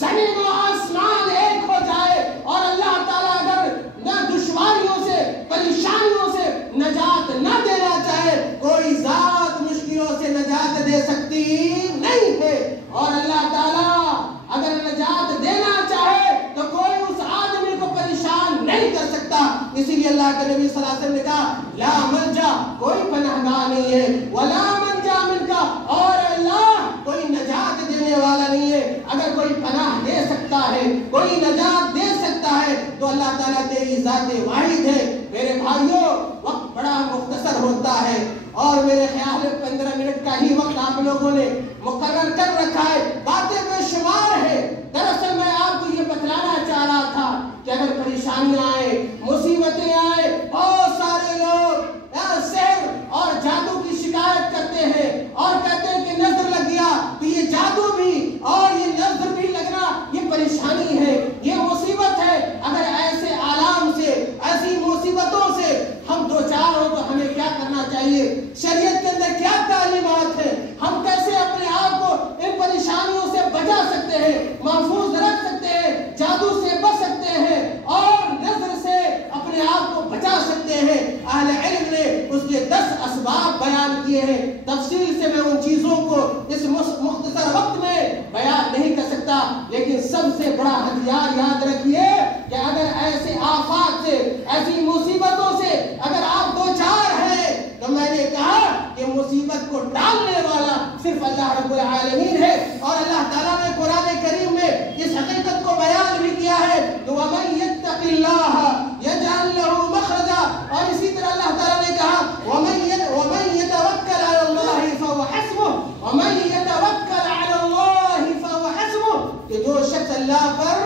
زمین و آسمان ایک ہو جائے اور اللہ تعالیٰ اگر نہ دشواریوں سے پریشانیوں سے نجات نہ دینا چاہے، کوئی ذات مشکلوں سے نجات دے سکتی نہیں ہے، اور اللہ تعالیٰ اگر نجات دینا چاہے تو کوئی اس آدمی کو پریشان نہیں کر سکتا۔ اسی لیے اللہ کے نبی صلی اللہ علیہ وسلم نے کہا لا ملجا، کوئی پناہ گاہ نہیں ہے، ولا منجا من کا، اور اللہ کوئی نجات دینے والا نہیں ہے۔ اگر کوئی پناہ دے سکتا ہے، کوئی نجات دے سکتا ہے تو اللہ تعالیٰ تیری ذات واحد ہے۔ میرے بھائیوں، وقت بڑا مختصر ہوتا ہے اور میرے خیال میں 15 منٹ کا ہی وقت آپ لوگوں نے مقرر کر رکھا ہے، باتیں بے شمار ہے۔ دراصل میں آپ کو یہ بتلانا چاہ رہا تھا کہ اگر پریشانیاں آئے، مصیبتیں آئے، بہت سارے لوگ سحر اور جادو کی شکایت کرتے ہیں اور کہتے ہیں کہ نظر لگ گیا، تو یہ جادو بھی اور یہ نظر بھی لگنا یہ پریشانی ہے، یہ مصیبت ہے۔ اگر ایسے آلام سے، ایسی مصیبتوں سے ہم دو چار ہو تو ہمیں کیا کرنا چاہیے؟ شریعت کے اندر کیا تعلیمات ہیں؟ ہم کیسے اپنے آپ کو ان پریشانیوں سے بچا سکتے ہیں، محفوظ رکھ سکتے ہیں، جادو سے بچ سکتے ہیں اور نظر سے اپنے آپ کو بچا سکتے ہیں؟ اہل علم نے اس کے 10 اسباب بیان کیے ہیں۔ تفصیل سے میں ان چیزوں کو اس مختصر وقت میں بیان نہیں کر سکتا، لیکن سب سے بڑا ہتھیار یاد رکھیے کہ اگر ایسے آفات سے، ایسی مصیبتوں سے اگر آپ دو چار ہیں تو میں نے کہا کہ مصیبت کو ٹالنے والا صرف اللہ رب العالمین ہے، اور اللہ تعالیٰ نے قرآن کریم میں اس حقیقت کو بیان بھی کیا ہے کہ وَمَن يَتَّقِ اللَّهَ يَجْعَل لَّهُ مَخْرَجًا، اور اسی طرح اللہ تعالیٰ نے کہا وَمَن يَتَوَكَّلْ عَلَى اللَّهِ فَهُوَ حَسْبُهُ وَمَن يَتَوَكَّلْ عَلَى اللَّهِ فَهُوَ حَسْبُهُ، کہ جو شخص اللہ پر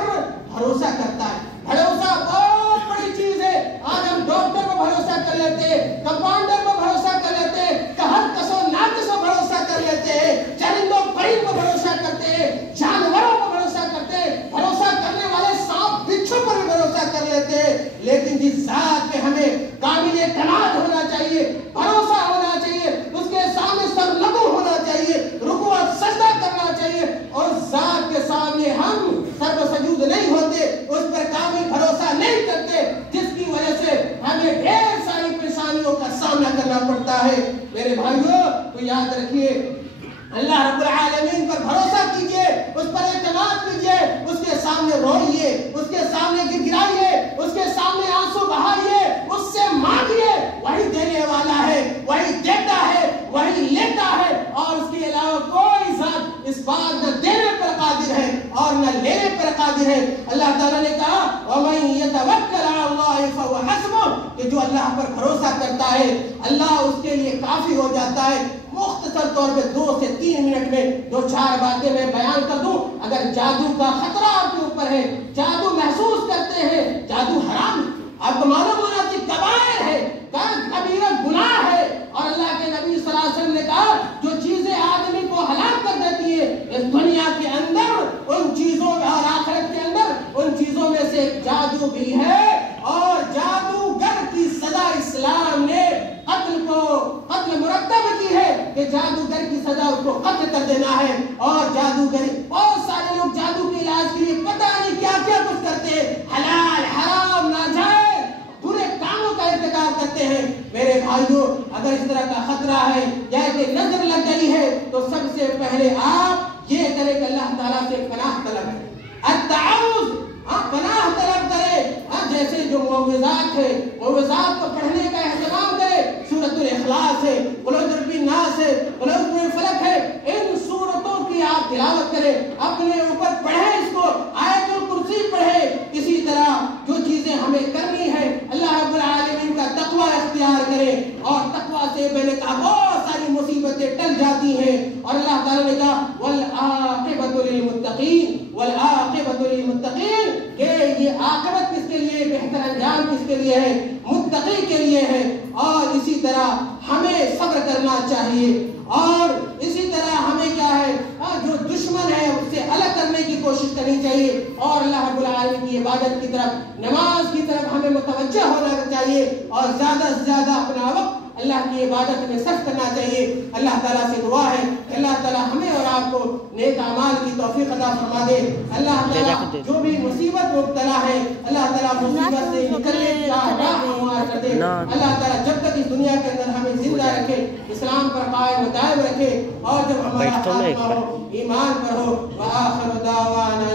بھروسہ کرتا ہے، بھروسہ بہت بڑی چیز ہے۔ آج ہم ڈاکٹر پر بھروسہ کر لیتے ہیں، کمپاؤنڈر پر بھروسہ کر لیتے ہیں، ہر کسو ناقص پر بھروسہ کر لیتے ہیں، چرندوں پرند پر بھروسہ کرتے ہیں، جانوروں پر بھروسہ کرتے ہیں، بھروسہ کرنے والے سانپ بچھو پر بھی بھروسہ کر لیتے ہیں، لیکن جس ذات پہ ہمیں قابل اعتماد ہونا چاہیے، بھروسہ ہونا چاہیے، اس کے سامنے سر نگو ہونا چاہیے، رکوع اور سجدہ کرنا چاہیے، اور اس ذات کے سامنے ہم سر و سجود نہیں ہوتے، اس پر کامل بھروسہ نہیں کرتے، جس کی وجہ سے ہمیں ڈھیر ساری پریشانیوں کا سامنا کرنا پڑتا ہے۔ میرے بھائیوں، تو یاد رکھیے اللہ رب العالمین پر بھروسہ کیجئے، اس پر اعتماد کیجئے، اس کے سامنے روئیے، اس کے سامنے گڑگڑائیے، اس کے سامنے آنسو بہائیے، اس سے مانگیے، وہی دینے والا ہے، وہی دیتا ہے، وہی لیتا ہے، اور اس کے علاوہ کوئی ذات اس بات نہ دینے پر قادر ہے اور نہ لینے پر قادر ہے۔ اللہ تعالیٰ نے کہا وَمَن يَتَوَكَّلْ عَلَى اللَّهِ فَهُوَ حَسْبُهُ، کہ جو اللہ پر بھروسہ کرتا ہے اللہ اس کے لیے کافی ہو جاتا ہے۔ مختصر طور پہ 2 سے 3 منٹ میں 2-4 باتیں میں بیان کر دوں۔ اگر جادو کا خطرہ آپ کے اوپر ہے، جادو محسوس کرتے ہیں، جادو حرام ہے، آپ کو معلوم ہونا چاہیے کبائر ہے، کبیرہ گناہ ہے، اور اللہ کے نبی صلی اللہ علیہ وسلم نے کہا جو چیزیں آدمی کو ہلاک کر دیتی ہیں اس دنیا کے اندر، ان چیزوں اور آخرت کے اندر ان چیزوں میں سے ایک جادو بھی ہے، اور جادوگر کی سزا اسلام نے قتل مرتب کی ہے کہ جادوگر کی سزا اس کو قتل کر دینا ہے۔ اور جادوگر بہت سارے لوگ جادو کے علاج کے لیے پتہ نہیں کیا کیا کچھ کرتے ہیں، حلال حرام ناجائز برے کاموں کا ارتکاب کرتے ہیں۔ میرے بھائیوں، اگر اس طرح کا خطرہ ہے یا کہ نظر لگ گئی ہے تو سب سے پہلے آپ یہ کریں کہ اللہ تعالیٰ سے پناہ طلب کریں، التعوذ، پناہ طلب کریں۔ جیسے جو معوذات ہے، معوذات کو پڑھنے کا اہتمام کرے، سورۃ الاخلاص ہے، قل اعوذ برب الناس ہے، قل اعوذ برب الفلق ہے، ان سورتوں کی آپ تلاوت کریں، اپنے اوپر پڑھیں، اس کو آیت الکرسی پڑھیں۔ اسی طرح جو چیزیں ہمیں کرنی ہے اللہ رب العالمین کا تقوی اختیار کریں، اور تقوی سے میں نے کہا بہت ساری مصیبتیں ٹل جاتی ہیں، اور اللہ تعالیٰ نے کہا والعاقبۃ للمتقین، والعاقبۃ للمتقین، کہ یہ عاقبت کس کے لیے، بہتر انجام کس کے لیے ہے؟ متقی کے لیے ہے۔ اور اسی طرح ہمیں صبر کرنا چاہیے، اور اسی طرح ہمیں کیا ہے جو دشمن ہے اس سے الگ کرنے کی کوشش کرنی چاہیے، اور اللہ رب العالمین کی عبادت کی طرف، نماز کی طرف ہمیں متوجہ ہونا چاہیے، اور زیادہ سے زیادہ اپنا وقت اللہ کی عبادت میں صرف کرنا چاہیے۔ اللہ تعالیٰ سے دعا ہے کہ اللہ تعالیٰ ہمیں اور آپ کو نیک اعمال کی توفیق عطا فرما دے. اللہ تعالیٰ جو بھی مصیبت مبتلا ہے اللہ تعالیٰ مصیبت سے نکلنے کا راہ ہموار کر دے. اللہ تعالیٰ جب تک اس دنیا کے اندر ہمیں زندہ رکھے اسلام پر قائم و دائم رکھے اور جب ہمارا خاتمہ ہو ایمان پر ہو. وآخر دعوانا